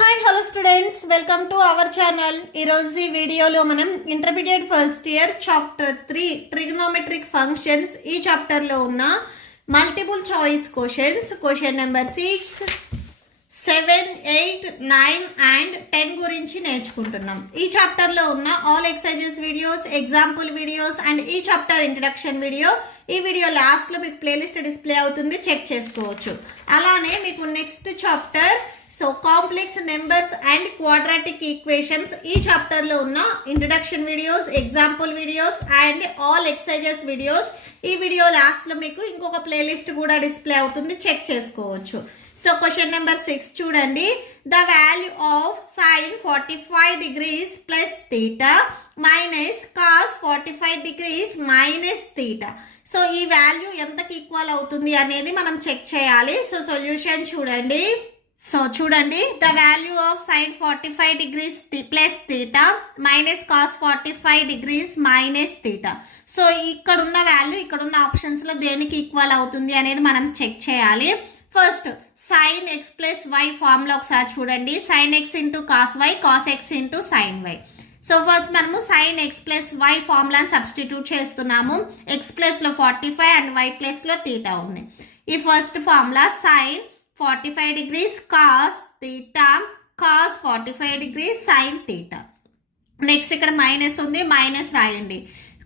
Hi hello students, welcome to our channel. ఈరోజు ఈ వీడియోలో మనం intermediate first year chapter 3 trigonometric functions ఈ చాప్టర్లో ఉన్న multiple choice question number 6, 7, 8, 9 and 10 గురించి నేర్చుకుంటున్నాం. ఈ చాప్టర్లో ఉన్న all exercises videos, example videos and ఈ చాప్టర్ ఇంట్రడక్షన్ వీడియో ఈ వీడియో లాస్ట్లో మీకు ప్లేలిస్ట్ డిస్ప్లే అవుతుంది, చెక్ చేసుకోవచ్చు. అలానే మీకు next chapter complex numbers and quadratic equations ఈ చాప్టర్లో ఉన్న introduction videos, example videos and all exercises videos ఈ వీడియో లాస్ట్లో మీకు ఇంకొక ప్లేలిస్ట్ కూడా డిస్ప్లే అవుతుంది, చెక్ చేసుకోవచ్చు. క్వశ్చన్ నెంబర్ 6 చూడండి. The value of sine 45 degrees plus theta minus cos 45 degrees minus theta. ఈ వాల్యూ ఎంతకి ఈక్వల్ అవుతుంది అనేది మనం చెక్ చేయాలి. సొల్యూషన్ చూడండి. The value of sine 45 degrees plus theta minus cos 45 degrees minus theta. ఇక్కడ ఉన్న వాల్యూ ఇక్కడున్న ఆప్షన్స్లో దేనికి ఈక్వల్ అవుతుంది అనేది మనం చెక్ చేయాలి. First sine X plus y formula ఒకసారి చూడండి. Sine x into cos y, cos x into sine y. First మనము సైన్ ఎక్స్ ప్లస్ వై ఫార్ములాని సబ్స్టిట్యూట్ చేస్తున్నాము. ఎక్స్ ప్లస్లో 45 అండ్ వై ప్లస్లో థీటా ఉంది. ఈ first formula sine 45 degrees cos theta cos 45 degrees sine theta. Next ఇక్కడ minus ఉంది, minus రాయండి.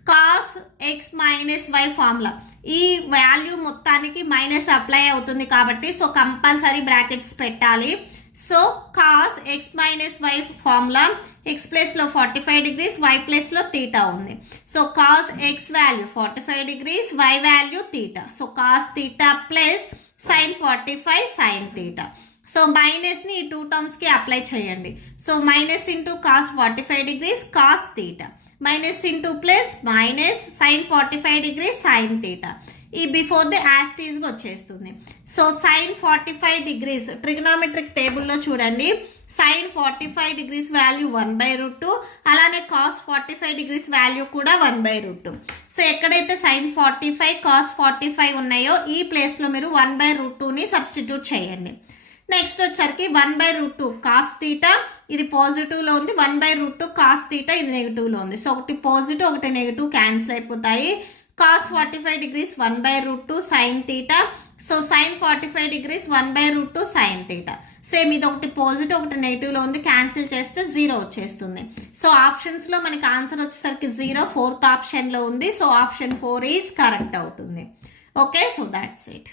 Cos x minus y formula, ఈ వాల్యూ మొత్తానికి మైనస్ అప్లై అవుతుంది కాబట్టి కంపల్సరీ బ్రాకెట్స్ పెట్టాలి. Cos x minus y formula x ప్లస్లో 45 degrees, వై ప్లస్లో థీటా ఉంది. Cos X value 45 degrees, y value theta. Cos theta plus sine 45 sine theta. మైనస్ని ఈ టూ టర్మ్స్కి అప్లై చేయండి. Minus into cos 45 degrees cos theta, minus into plus minus sine 45 degrees sine theta. ఈ before the యాస్టీస్గా వచ్చేస్తుంది. Sine 45 degrees trigonometric టేబుల్లో చూడండి. Sign 45 degrees value 1/√2, అలానే కాస్ 45 degrees వాల్యూ కూడా 1/√2. ఎక్కడైతే సైన్ 45 కాస్ 45 ఉన్నాయో ఈ ప్లేస్లో మీరు 1/√2ని సబ్స్టిట్యూట్ చేయండి. నెక్స్ట్ వచ్చరికి 1/√2 కాస్ థీటా, ఇది పాజిటివ్లో ఉంది. 1/√2 కాస్ థీటా, ఇది నెగిటివ్లో ఉంది. ఒకటి పాజిటివ్ ఒకటి నెగిటివ్ క్యాన్సిల్ అయిపోతాయి. Cos 45 degrees 1/√2 sine theta. Sine 45 degrees 1/√2 sine theta. Same ఇది ఒకటి పాజిటివ్ ఒకటి నెగిటివ్లో ఉంది, క్యాన్సిల్ చేస్తే 0 వచ్చేస్తుంది. ఆప్షన్స్లో మనకి ఆన్సర్ వచ్చేసరికి 0 ఫోర్త్ ఆప్షన్లో ఉంది. ఆప్షన్ 4 ఈజ్ కరెక్ట్ అవుతుంది. Okay, that's it.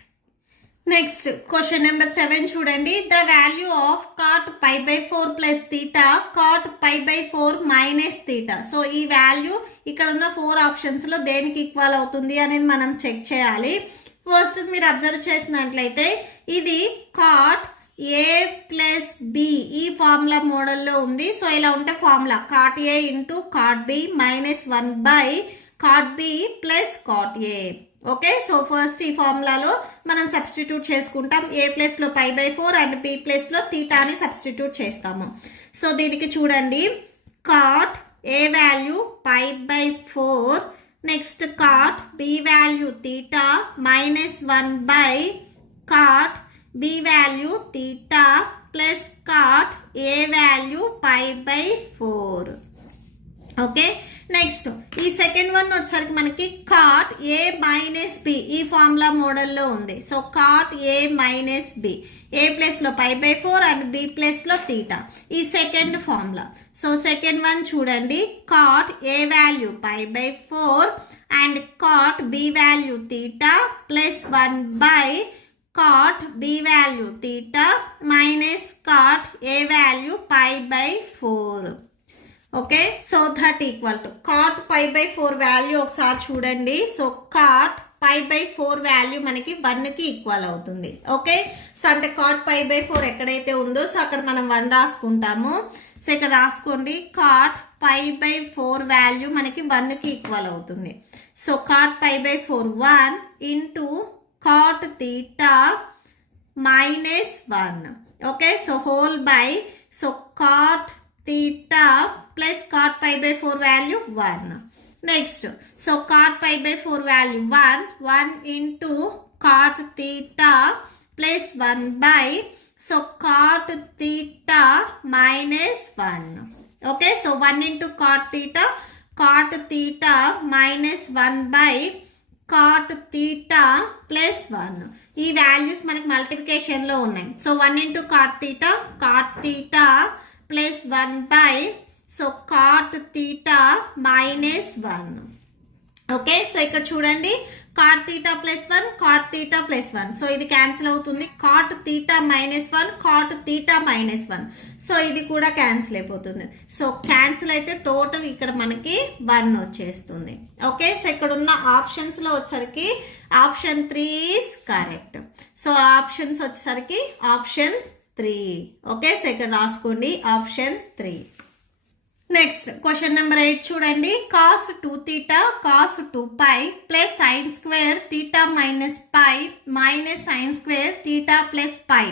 Next question number 7 చూడండి. The value of cot π/4 plus theta cot π/4 minus theta. ఈ వాల్యూ ఇక్కడ ఉన్న 4 ఆప్షన్స్లో దేనికి ఈక్వల్ అవుతుంది అనేది మనం చెక్ చేయాలి. ఫస్ట్ మీరు అబ్జర్వ్ చేసినట్లయితే ఇది కాట్ ఏ ప్లస్ బి ఈ ఫార్ములా మోడల్లో ఉంది. ఇలా ఉంటే formula cot A into cot B minus 1 cot B plus cot A. Okay, first ఈ ఫార్ములాలో మనం సబ్స్టిట్యూట్ చేసుకుంటాం. ఏ ప్లస్లో π/4 అండ్ బి ప్లస్లో థీటాని సబ్స్టిట్యూట్ చేస్తాము. దీనికి చూడండి, cot A value π/4, next cot B value theta minus 1 cot B value theta plus cot A value π/4. Okay, next ఈ సెకండ్ వన్ వచ్చరికి మనకి కాట్ ఏ మైనస్ బి ఈ ఫార్ములా మోడల్లో ఉంది. Cot A minus B, A ప్లస్లో π/4 and B ప్లస్లో theta, ఈ second formula. Second one చూడండి, cot A value π/4 and cot B value theta plus 1 cot B value theta minus cot A value π/4. Okay, that equal to cot π/4 value ఒకసారి చూడండి. Cot π/4 value మనకి 1కి equal అవుతుంది. Okay, అంటే cot π/4 ఎక్కడైతే ఉందో అక్కడ మనం 1 రాసుకుంటాము. ఇక్కడ రాసుకోండి, కాట్ π/4 వాల్యూ మనకి 1కి ఈక్వల్ అవుతుంది. Cot π/4 1 into cot theta minus 1. Okay, whole by cot theta plus cot π/4 value 1. Next cot π/4 value 1 into cot theta plus 1 cot theta minus 1. Okay, so 1 into cot theta minus 1 by cot theta plus 1. ఈ values మనకి మల్టిప్లికేషన్లో ఉన్నాయి. So 1 into cot theta plus 1 by so cot theta minus 1. Okay, so ఇక్కడ చూడండి cot theta plus 1 cot theta plus 1. So ఇది cancel అవుతుంది. cot theta minus 1 cot theta minus 1. So ఇది కూడా cancel అయిపోతుంది. సో క్యాన్సిల్ అయితే టోటల్ ఇక్కడ మనకి 1 వచ్చేస్తుంది. ఓకే, సో ఇక్కడ ఉన్న ఆప్షన్స్లో వచ్చేసరికి option 3 is correct. So options వచ్చేసరికి ఆప్షన్ 3. ఓకే, సో ఇక్కడ రాసుకోండి ఆప్షన్ 3. నెక్స్ట్ క్వశ్చన్ నెంబర్ 8 చూడండి. cos 2 theta cos 2 pi plus sin square theta minus pi minus sin square theta plus pi.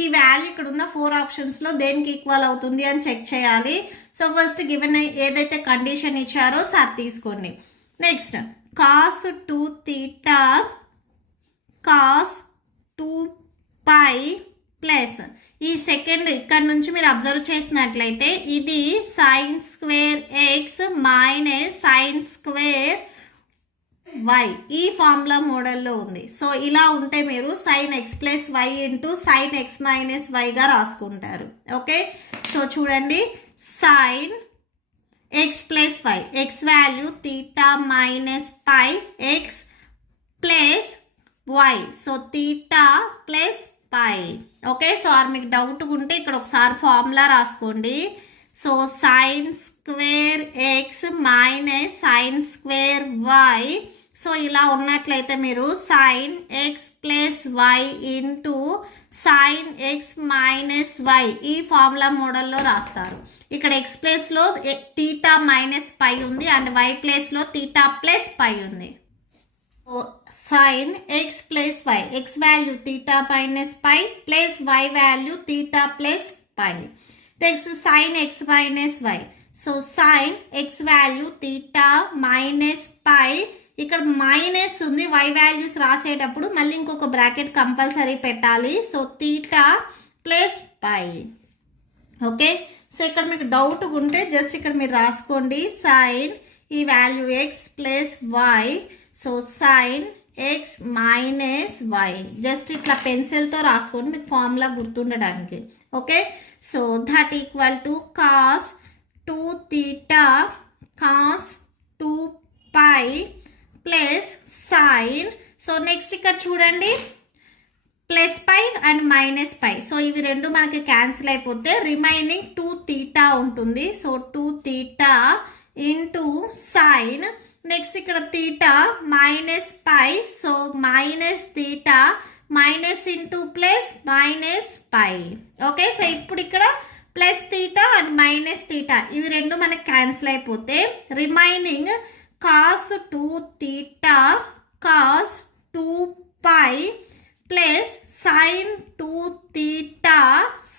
ఈ వాల్యూ ఇక్కడ ఉన్న 4 ఆప్షన్స్లో దేనికి ఈక్వల్ అవుతుంది అని చెక్ చేయాలి. సో ఫస్ట్ గివెన్ ఏదైతే కండిషన్ ఇచ్చారో సార్ తీసుకోండి. Next cos 2 theta cos 2 pi plus ఈ సెకండ్ ఇక్కడ నుంచి మీరు అబ్జర్వ్ చేసినట్లయితే ఇది sine square X minus sine square y ఈ ఫార్ములా మోడల్లో ఉంది. సో ఇలా ఉంటే మీరు sine X plus why into sine X minus వైగా రాసుకుంటారు. ఓకే, సో చూడండి sine X plus why X value theta minus pi x plus y so theta plus pi. Okay, so మీకు డౌట్ ఉంటే ఇక్కడ ఒకసారి ఫార్ములా రాసుకోండి. So sine square X minus sine square Y. So ఇలా ఉన్నట్లయితే మీరు sine X plus why into sine X minus Y ఈ formula మోడల్లో రాస్తారు. ఇక్కడ ఎక్స్ ప్లేస్లో తీటా మైనస్ పై ఉంది అండ్ వై ప్లేస్లో తీటా ప్లస్ పై ఉంది. Sine X plus why X value theta minus pi plus Y value theta plus pi. Next sine X minus why. So sine X value theta minus pi ఇక్కడ minus ఉంది. Y values రాసేటప్పుడు మళ్ళీ ఇంకొక bracket compulsory పెట్టాలి. So theta plus pi. Okay, so ఇక్కడ మీకు doubt ఉంటే just ఇక్కడ మీరు రాసుకోండి సైన్ ఈ value x plus y. So sine X minus y just ఇట్లా పెన్సిల్తో రాసుకోండి మీకు ఫార్ములా గుర్తుండడానికి. Okay, so that equal to cos 2 theta cos 2 pi plus sine. So next ఇక్కడ చూడండి plus pi and minus pi. So ఇవి రెండు మనకి క్యాన్సిల్ అయిపోతే రిమైనింగ్ 2 theta ఉంటుంది. So 2 theta into sine. Next ఇక్కడ theta minus pi. So minus theta minus into plus minus పై. Okay, so ఇప్పుడు ఇక్కడ plus theta and minus theta ఇవి రెండు మనకి క్యాన్సిల్ అయిపోతే remaining cos 2 theta cos 2 pi plus sine 2 theta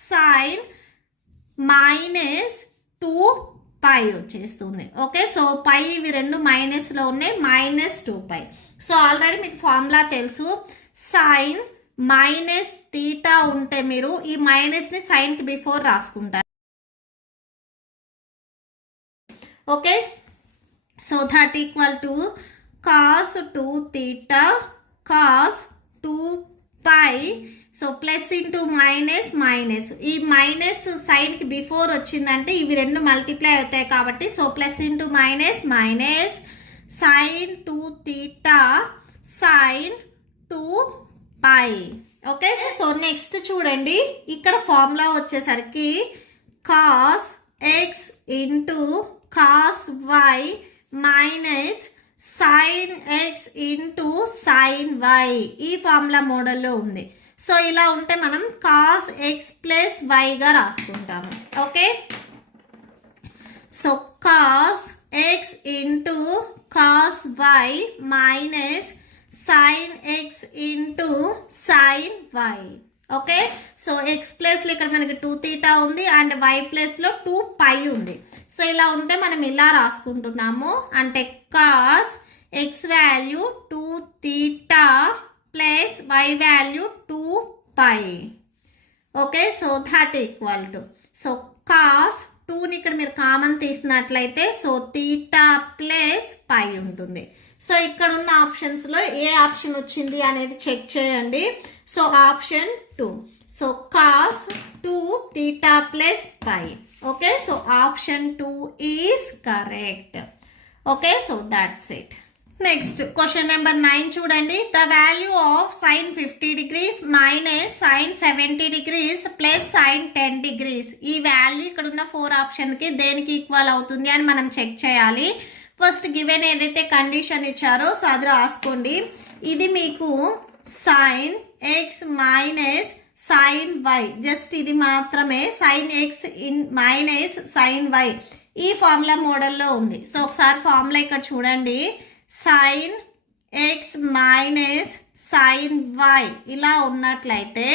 sine minus 2 pi వచ్చేస్తుంది. Okay, so pi ఇవి రెండు మైనస్లో ఉన్నాయి మైనస్ 2 పై. సో ఆల్రెడీ మీకు ఫార్ములా తెలుసు సైన్ మైనస్ తీటా ఉంటే మీరు ఈ మైనస్ని సైన్కి బిఫోర్ రాసుకుంటారు. Okay, so that equal to cos 2 theta cos 2 pi. So plus into minus minus ఈ మైనస్ సైన్కి బిఫోర్ వచ్చిందంటే ఇవి రెండు మల్టిప్లై అవుతాయి కాబట్టి so plus into minus minus sine 2 theta sine 2 pi. Okay, so next చూడండి ఇక్కడ ఫార్ములా వచ్చేసరికి cos x into cos y minus sine x into sine y ఈ ఫార్ములా మోడల్లో ఉంది. సో ఇలా ఉంటే మనం కాస్ ఎక్స్ ప్లస్ వైగా రాసుకుంటాము. Okay, so cos x into cos y minus sine x into sine y. Okay, so x ప్లేస్లో ఇక్కడ మనకి 2 theta ఉంది అండ్ వై ప్లేస్లో 2 పై ఉంది. సో ఇలా ఉంటే మనం ఇలా రాసుకుంటున్నాము అంటే cos X value 2 theta plus Y value 2 pi. Okay, so that equal to so cos 2ని ఇక్కడ మీరు కామన్ తీసినట్లయితే సో తీటా ప్లస్ పై ఉంటుంది. సో ఇక్కడ ఉన్న ఆప్షన్స్లో ఏ ఆప్షన్ వచ్చింది అనేది చెక్ చేయండి. So option 2, so cos 2 theta plus pi. Okay, so option 2 is correct. Okay, so that's it. Next question number 9 చూడండి. The value of sine 50 degrees minus sine 70 degrees plus sine 10 degrees. ఈ value ఇక్కడ ఉన్న 4 ఆప్షన్కి దేనికి equal అవుతుంది అని మనం check చేయాలి. First given ఏదైతే కండిషన్ ఇచ్చారో సో అది రాసుకోండి. ఇది మీకు sine X minus sine y, just ఇది మాత్రమే sine X minus sine y ఈ ఫార్ములా మోడల్లో ఉంది. సో ఒకసారి ఫార్ములా ఇక్కడ చూడండి. Sine X minus sine y ఇలా ఉన్నట్లయితే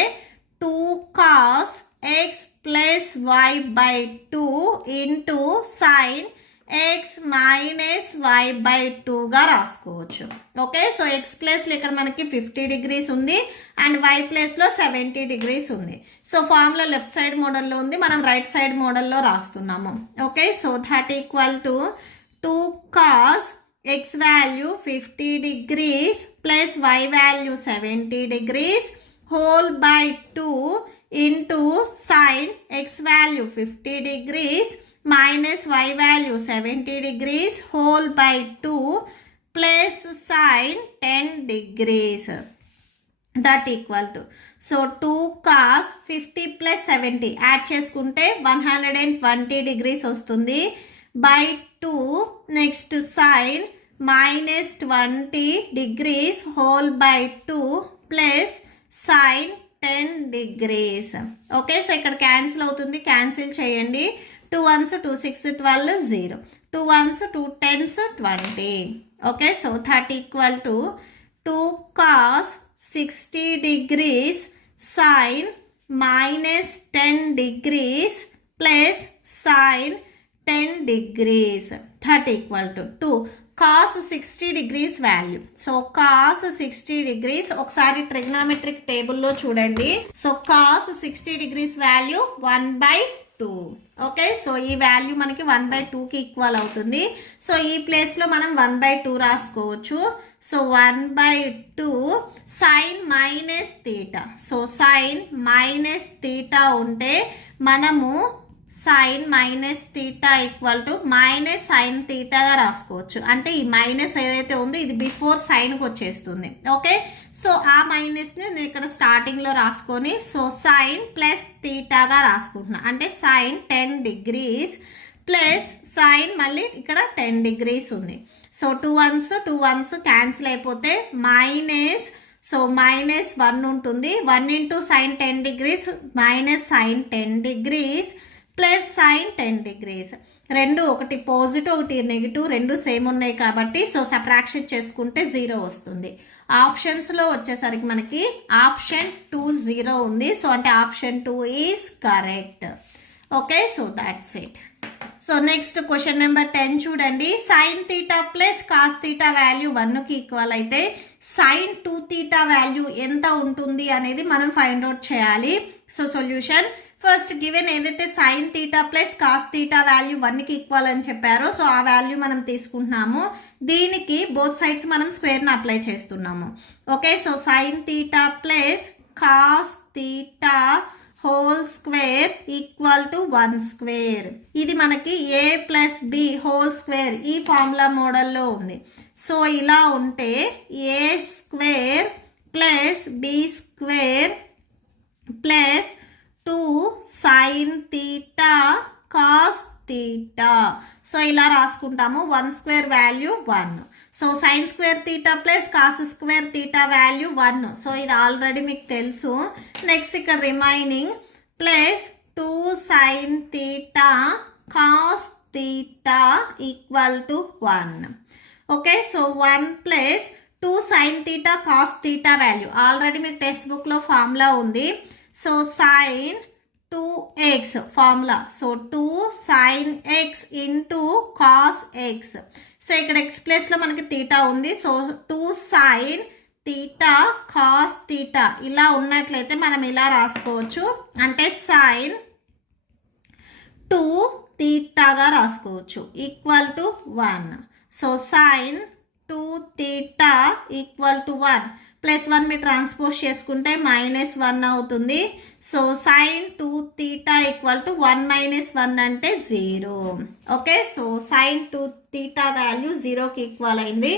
2 cos x plus y by 2 into sine X minus y by 2గా రాసుకోవచ్చు. ఓకే, సో ఎక్స్ ప్లస్లో ఇక్కడ మనకి 50 degrees ఉంది అండ్ వై ప్లస్లో 70 degrees ఉంది. సో ఫార్ములా లెఫ్ట్ సైడ్ మోడల్లో ఉంది, మనం రైట్ సైడ్ మోడల్లో రాస్తున్నాము. Okay, so that equal to 2 cos x value 50 degrees plus y value 70 degrees whole by 2 into sin x value 50 degrees minus y value 70 degrees whole by 2 plus sin 10 degrees. That equal to so 2 cos 50 plus 70 add చేసుకుంటే 120 degrees వస్తుంది by 2 next sin minus 20 degrees whole by 2 plus sin 10 degrees. Okay, so ఇక్కడ cancel అవుతుంది, cancel చేయండి. 2 1s 2 6 12 0, 2 1s 2 10s 20. Okay, so that equal to 2 cos 60 degrees sin minus 10 degrees plus sin 10 degrees. That equal to 2 cos 60 degrees value. So cos 60 degrees ఒకసారి trigonometric టేబుల్లో చూడండి. So cos 60 degrees value 1/2. Okay, so ఈ value మనకి 1/2కి equal అవుతుంది. So ఈ ప్లేస్లో మనం 1/2 రాసుకోవచ్చు. So 1/2 sine minus theta. So sine minus theta ఉంటే మనము sine minus theta equal to minus sine తీటాగా రాసుకోవచ్చు. అంటే ఈ మైనస్ ఏదైతే ఉందో ఇది బిఫోర్ సైన్కి వచ్చేస్తుంది. ఓకే, సో ఆ మైనస్ని నేను ఇక్కడ స్టార్టింగ్లో రాసుకొని సో సైన్ ప్లస్ తీటాగా రాసుకుంటున్నా. అంటే సైన్ 10 degrees ప్లస్ సైన్ మళ్ళీ ఇక్కడ 10 degrees ఉంది. సో 2 1s క్యాన్సిల్ అయిపోతే మైనస్ సో -1 ఉంటుంది. 1 into sine 10 degrees minus sine 10 degrees plus sine 10 degrees. రెండు ఒకటి పాజిటివ్ ఒకటి నెగిటివ్ రెండు సేమ్ ఉన్నాయి కాబట్టి సో సబ్ట్రాక్షన్ చేసుకుంటే 0 వస్తుంది. ఆప్షన్స్లో వచ్చేసరికి మనకి ఆప్షన్ 2 0 ఉంది. సో అంటే option 2 is correct. Okay, so that's it. So next question number 10 చూడండి. Sine theta plus cos theta value 1కి ఈక్వల్ అయితే సైన్ 2 తీటా వాల్యూ ఎంత ఉంటుంది అనేది మనం ఫైండ్ అవుట్ చేయాలి. సో సొల్యూషన్ ఫస్ట్ గివెన్ ఏదైతే sine theta plus cos theta value 1కి ఈక్వల్ అని చెప్పారో సో ఆ వాల్యూ మనం తీసుకుంటున్నాము. దీనికి బోత్ సైడ్స్ మనం స్క్వేర్ని అప్లై చేస్తున్నాము. Okay, so sine theta plus cos theta whole square equal to 1 square. ఇది మనకి a plus b whole square ఈ ఫార్ములా మోడల్లో ఉంది. సో ఇలా ఉంటే a square plus b square plus 2 sin theta cos theta. So ఇలా రాసుకుంటాము. 1 square value 1. So sine square theta plus cos square theta value 1. So ఇది already మీకు తెలుసు. Next ఇక్కడ remaining plus 2 sin theta cos theta equal to 1. Okay, so 1 plus 2 sin theta cos theta value already మీకు text బుక్లో formula ఉంది. So sine 2x formula. So 2 sin x into cos x. So ఇక్కడ x ప్లేస్లో మనకి theta ఉంది. So 2 sin theta cos theta ఇలా ఉన్నట్లయితే మనం ఇలా రాసుకోవచ్చు. అంటే సైన్ 2 తీటాగా రాసుకోవచ్చు equal to 1. So sine 2 theta equal to 1 plus 1 మీరు ట్రాన్స్పోజ్ చేసుకుంటే -1 అవుతుంది. So sine 2 theta equal to 1 - 1 అంటే 0. Okay, so sine 2 theta value 0కి ఈక్వల్ అయింది.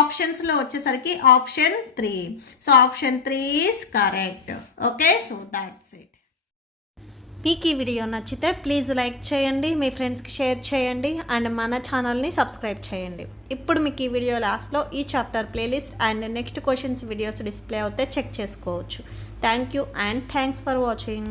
ఆప్షన్స్లో వచ్చేసరికి option 3. So option 3 is correct. Okay, so that's it. మీకు ఈ వీడియో నచ్చితే ప్లీజ్ లైక్ చేయండి, మీ ఫ్రెండ్స్కి షేర్ చేయండి అండ్ మన ఛానల్ని సబ్స్క్రైబ్ చేయండి. ఇప్పుడు మీకు ఈ వీడియో లాస్ట్లో ఈ chapter playlist and next questions videos display అవుతే చెక్ చేసుకోవచ్చు. Thank you and thanks for watching.